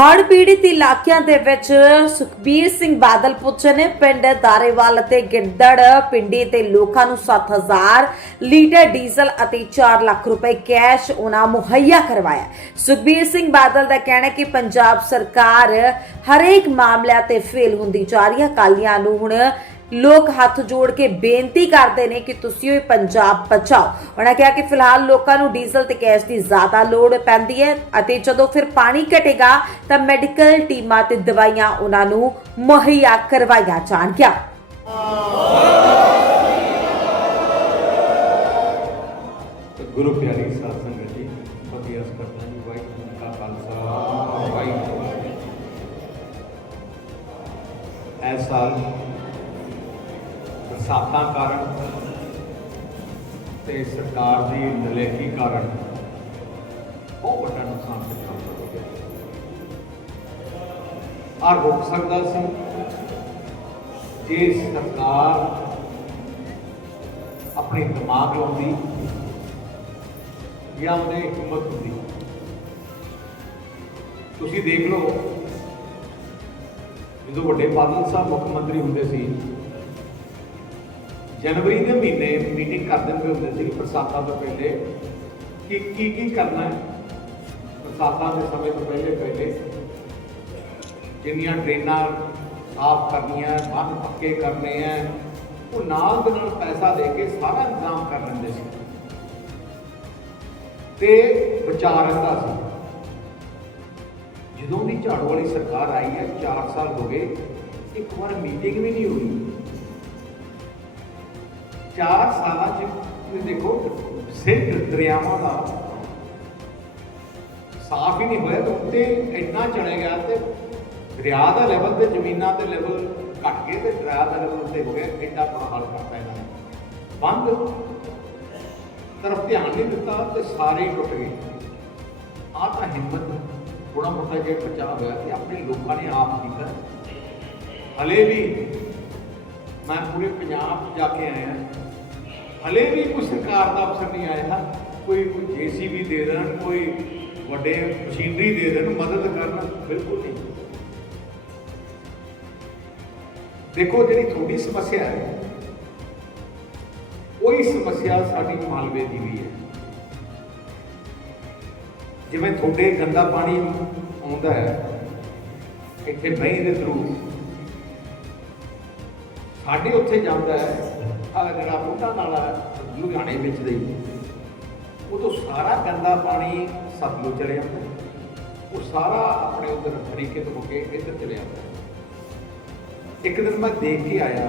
ਹੜ੍ਹ ਪੀੜਿਤ ਇਲਾਕਿਆਂ ਦੇ ਵਿੱਚ ਸੁਖਬੀਰ ਸਿੰਘ ਬਾਦਲ ਪੁੱਛੇ ਨੇ, ਪਿੰਡ ਦਾਰੇਵਾਲ ਅਤੇ ਗਿੱਦੜ ਪਿੰਡੀ ਤੇ ਲੋਕਾਂ ਨੂੰ 7000 ਲੀਟਰ ਡੀਜ਼ਲ ਅਤੇ 4 ਲੱਖ ਰੁਪਏ ਕੈਸ਼ ਉਹਨਾਂ ਮੁਹੱਈਆ ਕਰਵਾਇਆ। ਸੁਖਬੀਰ ਸਿੰਘ ਬਾਦਲ ਦਾ ਕਹਿਣਾ ਕਿ ਪੰਜਾਬ ਸਰਕਾਰ ਹਰੇਕ ਮਾਮਲਿਆਂ ਤੇ ਫੇਲ ਹੁੰਦੀ ਜਾ ਰਹੀ ਹੈ। ਕਾਲੀਆਂ ਨੂੰ ਹੁਣ ਲੋਕ ਹੱਥ ਜੋੜ ਕੇ ਬੇਨਤੀ ਕਰਦੇ ਨੇ ਕਿ ਤੁਸੀਂ ਵੀ ਪੰਜਾਬ ਬਚਾਓ। ਉਹਨਾਂ ਕਿਹਾ ਕਿ ਫਿਲਹਾਲ ਲੋਕਾਂ ਨੂੰ ਡੀਜ਼ਲ ਤੇ ਗੈਸ ਦੀ ਜ਼ਿਆਦਾ ਲੋੜ ਪੈਂਦੀ ਹੈ ਅਤੇ ਜਦੋਂ ਫਿਰ ਪਾਣੀ ਘਟੇਗਾ ਤਾਂ ਮੈਡੀਕਲ ਟੀਮਾਂ ਤੇ ਦਵਾਈਆਂ ਉਹਨਾਂ ਨੂੰ ਮੁਹੱਈਆ ਕਰਵਾਈਆਂ ਜਾਣਗੀਆਂ। ਗੁਰੂ ਪਿਆਰੀ ਸਾਧ ਸੰਗਤ ਜੀ ਵਧੀਆ ਕਰਦਾ ਜੀ, ਵਾਹਿਗੁਰੂ ਜੀ ਕਾ ਖਾਲਸਾ, ਵਾਹਿਗੁਰੂ ਜੀ ਕੀ ਕਾਰਨ ਤੇ ਸਰਕਾਰ ਦੀ ਨਲੇਕੀ ਕਾਰਨ ਬਹੁਤ ਵੱਡਾ ਨੁਕਸਾਨ ਪੰਜਾਬ ਦਾ ਆ ਰੁਕ ਸਕਦਾ ਸੀ। ਜੇ ਸਰਕਾਰ ਆਪਣੇ ਦਿਮਾਗ ਲਾਉਂਦੀ ਜਾਂ ਉਹਦੇ ਹਿੰਮਤ ਹੁੰਦੀ। ਤੁਸੀਂ ਦੇਖ ਲਓ, ਜਦੋਂ ਵੱਡੇ ਬਾਦਲ ਸਾਹਿਬ ਮੁੱਖ ਮੰਤਰੀ ਹੁੰਦੇ ਸੀ ਜਨਵਰੀ ਦੇ ਮਹੀਨੇ ਮੀਟਿੰਗ ਕਰ ਦਿੰਦੇ ਹੁੰਦੇ ਸੀ ਬਰਸਾਤਾਂ ਤੋਂ ਪਹਿਲੇ। ਕਿ ਕੀ ਕੀ ਕਰਨਾ ਹੈ? ਬਰਸਾਤਾਂ ਦੇ ਸਮੇਂ ਤੋਂ ਪਹਿਲੇ ਪਹਿਲੇ ਜਿੰਨੀਆਂ ਟ੍ਰੇਨਾਂ ਸਾਫ਼ ਕਰਨੀਆਂ, ਬੰਦ ਪੱਕੇ ਕਰਨੇ ਆ ਉਹ ਨਾਲ ਦੇ ਨਾਲ ਪੈਸਾ ਦੇ ਕੇ ਸਾਰਾ ਇੰਤਜ਼ਾਮ ਕਰ ਲੈਂਦੇ ਸੀ। ਤੇ ਬਚਾ ਰਹਿੰਦਾ ਸੀ। ਜਦੋਂ ਦੀ ਝਾੜੂ ਵਾਲੀ ਸਰਕਾਰ ਆਈ ਹੈ 4 ਸਾਲ ਹੋ ਗਏ, ਇੱਕ ਵਾਰ ਮੀਟਿੰਗ ਵੀ ਨਹੀਂ ਹੋਈ। ਚਾਰ ਸਾਲਾਂ ਚ ਤੁਸੀਂ ਦੇਖੋ, ਸਿੰਧ ਦਰਿਆਵਾਂ ਦਾ ਸਾਫ਼ ਹੀ ਨਹੀਂ ਹੋਇਆ ਤੇ ਉੱਤੇ ਇੰਨਾ ਚਲੇ ਗਿਆ ਤੇ ਦਰਿਆ ਦਾ ਲੈਵਲ ਤੇ ਜ਼ਮੀਨਾਂ ਦੇ ਲੈਵਲ ਘਟ ਗਏ ਤੇ ਦਰਿਆ ਦਾ ਲੈਵਲ ਉੱਤੇ ਹੋ ਗਿਆ ਐਡਾ ਬੁਰਾ ਹਾਲ ਕਰਤਾ ਇਹਨਾਂ ਨੇ। ਬੰਦ ਤਰਫ ਧਿਆਨ ਨਹੀਂ ਦਿੱਤਾ ਤੇ ਸਾਰੇ ਟੁੱਟ ਗਏ। ਆ ਤਾਂ ਹਿੰਮਤ ਥੋੜਾ ਮੋਟਾ ਜੇ ਬਚਾਅ ਹੋਇਆ ਕਿ ਆਪਣੇ ਲੋਕਾਂ ਨੇ ਆਪ ਕੀਤਾ। ਹਲੇ ਵੀ ਮੈਂ ਪੂਰੇ ਪੰਜਾਬ 'ਚ ਜਾ ਕੇ ਆਇਆ। ਹਲੇ ਵੀ ਕੋਈ ਸਰਕਾਰ ਦਾ ਅਫਸਰ ਨਹੀਂ ਆਇਆ। ਕੋਈ ਕੋਈ ਜੀਸੀਬੀ ਦੇ ਦੇਣ, ਕੋਈ ਵੱਡੇ ਮਸ਼ੀਨਰੀ ਦੇ ਦੇਣ, ਮਦਦ ਕਰਨ, ਬਿਲਕੁਲ ਨਹੀਂ। ਦੇਖੋ, ਜਿਹੜੀ ਤੁਹਾਡੀ ਸਮੱਸਿਆ ਹੈ, ਉਹੀ ਸਮੱਸਿਆ ਸਾਡੀ ਮਾਲਵੇ ਦੀ ਵੀ ਹੈ। ਜਿਵੇਂ ਤੁਹਾਡੇ ਗੰਦਾ ਪਾਣੀ ਆਉਂਦਾ ਹੈ, ਇੱਥੇ ਬਹੀਂ ਦੇ ਥਰੂ, ਸਾਡੇ ਉੱਥੇ ਜਾਂਦਾ ਹੈ ਆ ਜਿਹੜਾ ਮੋਟਾ ਨਾਲ ਲੁਧਿਆਣੇ ਵਿੱਚ ਦੇ ਉਹ ਤੋਂ ਸਾਰਾ ਗੰਦਾ ਪਾਣੀ ਸਤਲੁਜ ਚਲੇ ਜਾਂਦਾ ਉਹ ਸਾਰਾ ਆਪਣੇ ਉਧਰ ਤਰੀਕੇ ਤੋਂ ਹੋ ਕੇ ਇੱਧਰ ਚਲੇ ਜਾਂਦਾ ਇੱਕ ਦਿਨ ਮੈਂ ਦੇਖ ਕੇ ਆਇਆ